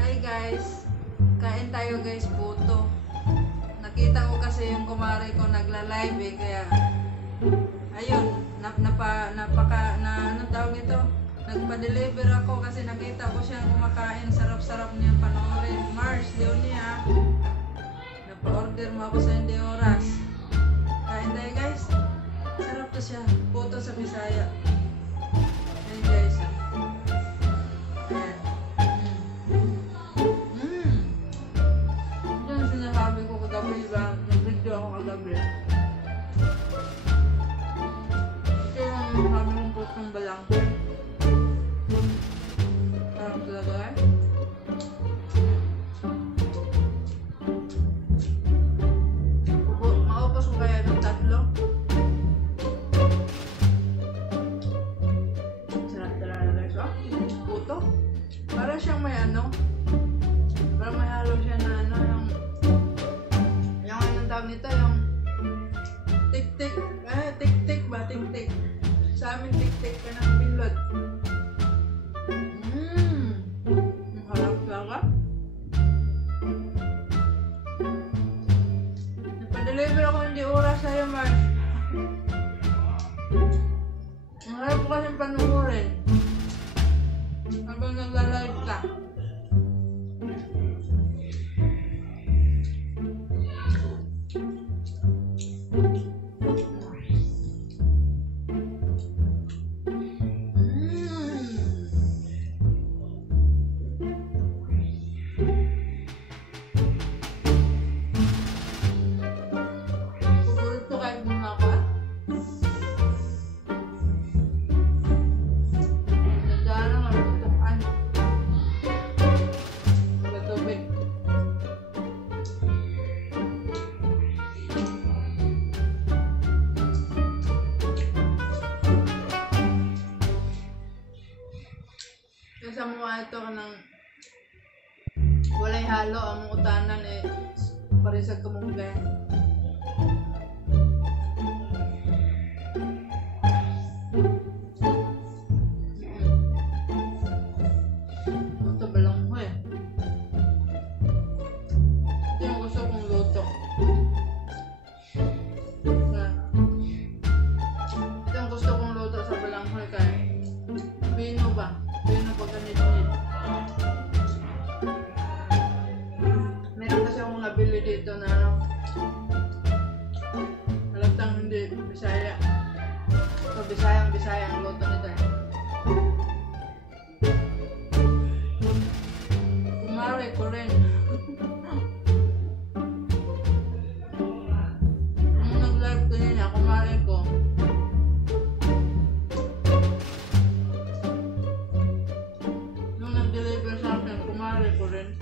Hi guys, kain tayo guys, puto. Nakita ko kasi yung kumare ko nagla-live kaya ayun, anong tawag nito? Nagpa-deliver ako kasi nakita ko siyang kumakain, sarap-sarap niya panoorin. Mars, Leonia, napa-order mo ako sa hindi oras. Kain tayo guys, sarap to siya, puto sa Bisaya. Hey guys, nag-video ako kagabi. Ito yung sabi ng putong balang. Sarap talaga eh. Maupas ko kaya ng tatlo. Sarap talaga guys. Puto. Para siyang may ano. Para may halo siya na ano yung tawag nito, yung tik-tik. Tik-tik ba? Tik-tik. Sa amin tik-tik ka ng pilot. Ang harap talaga. Nagpa-deliver ako hindi oras sa'yo, Mark. Ang harap ko kasing panuorin habang nagla-live ka. Sa mga ito ng walay halo ang utanan parisag kumungay. Ito balang mo ito yung gusto kong luto. Ito yung gusto kong luto sa balanghoy kaya bino ba? Bino pag ganit-ganit. Meron kasi akong nabili dito na halatang hindi Bisaya. So Bisaya ang luto nito. Kumare ko rin. Nung nag-live ko niya, kumare ko. Nung nag-deliver sa akin, kumare ko rin.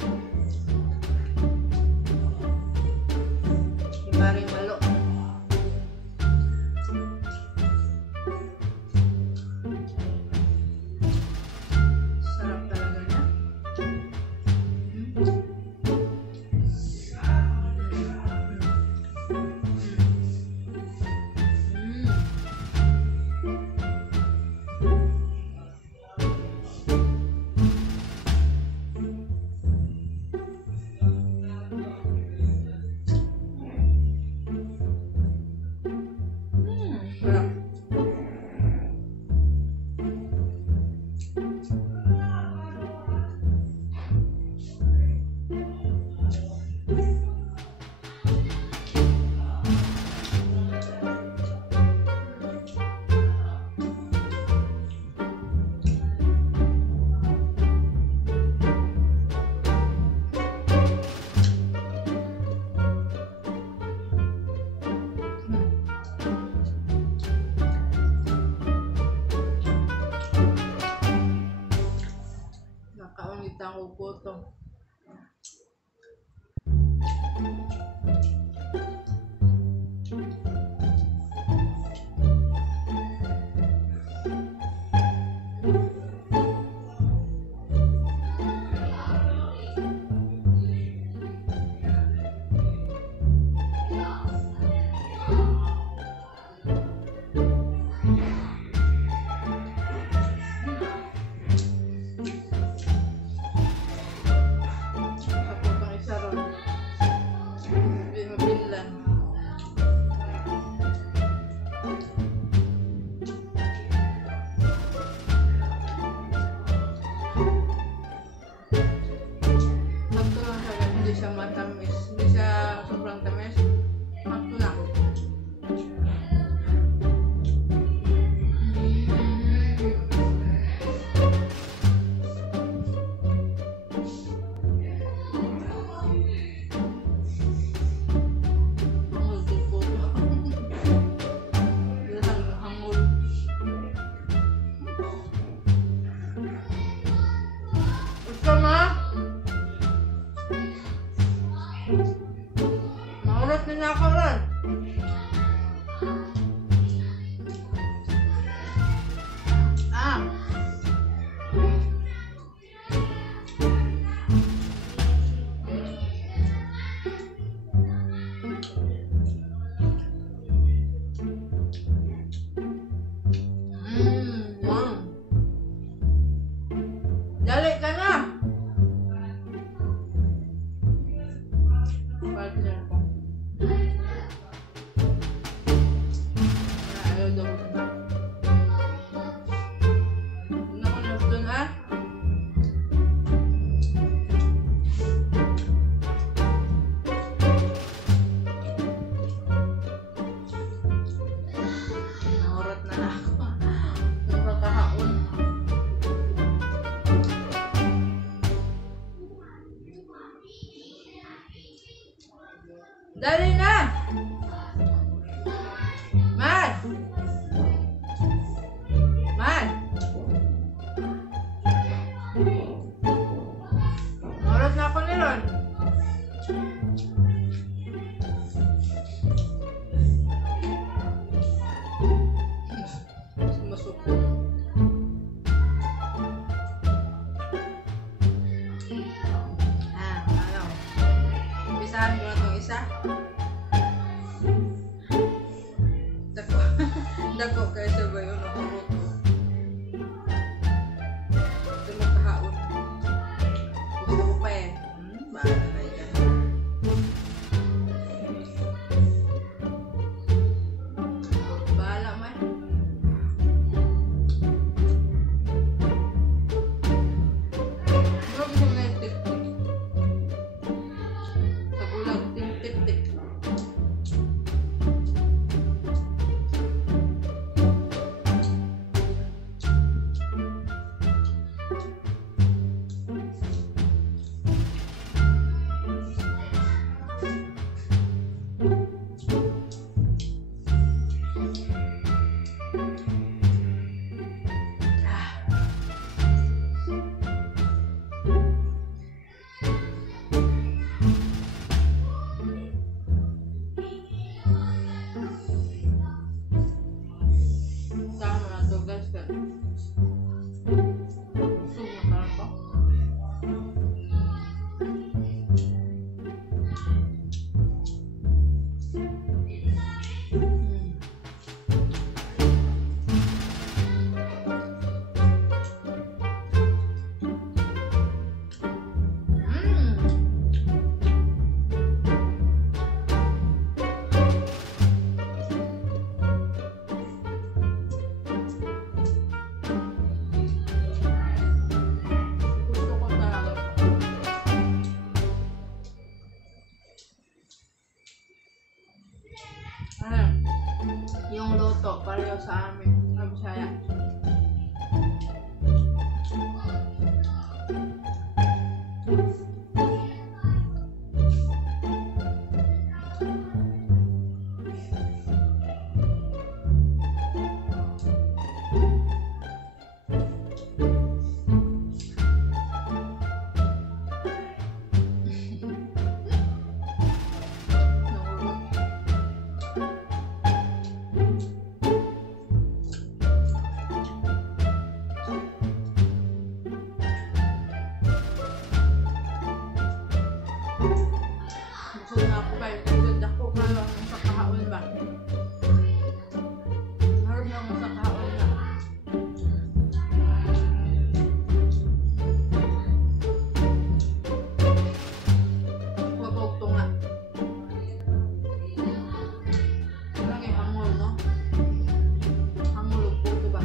Maring malo. Sarap talaga niya. Nakaungit ako puto. na ako ron. Ah. Wow. Dali ka na. Partner ko. Ayaw daw ba? Nakunos dun ah. Naurot na ako. Nakakahaon. Dali na! Man! Man! Oras na ako niron. Masuko. Ano? Umpisahan ko na itong isa. Dako kayo sa bayo na kurot ko. Ito magkahaon. Gusto ko pa eh. Bahala na yan. Bahala man. Huwag mo nga yung tik-tik. Tagulang tik-tik-tik. Sama na to guys. Busog na parang ko. Gusto ko talaga. Yung luto, pareho sa amin. Ang Bisaya. Busog na ako guys. Busog ako pa lang sa kahaon ba? Harap lang sa kahaon na. Huwag ko tunga. Parang yung hangol, no? Hangol o puto ba?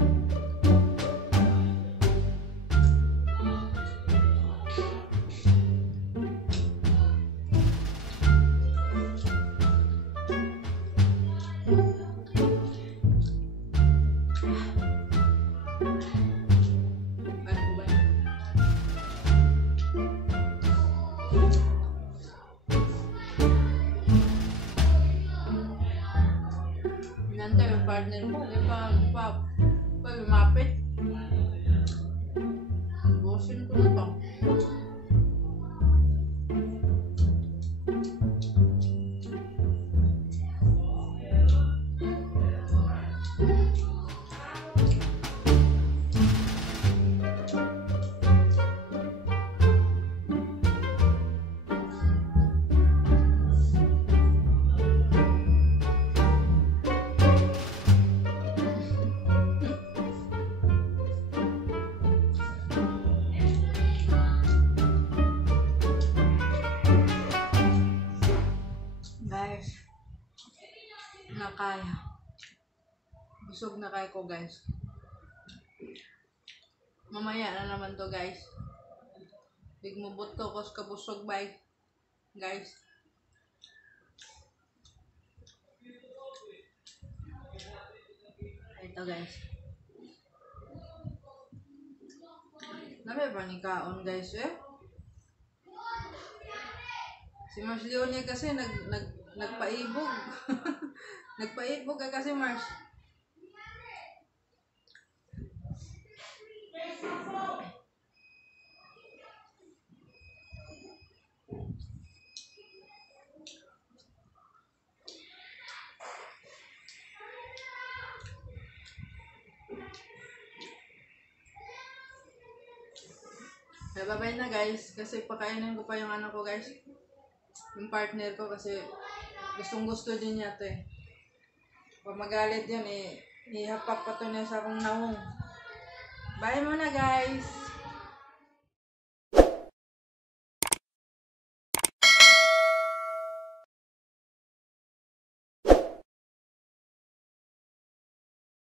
Nantay yung partner ko, di pa lumapit. Busin ko na to. na kaya. Busog na kaya ko guys. Mamaya na naman to guys. Bigmubot ko kos kabusog bye. Guys. Ito guys. Nabi ba ni kaon guys eh? Si Mars Leone kasi nagpaibog. Nagpaibog ka kasi Mars. Kaya babay na guys, kasi pakainin ko pa yung ano ko guys. Yung partner ko kasi gustong gusto din niya to eh. Pag magalit yun eh, ihapak pa to niya sa akong naong. Bye muna guys!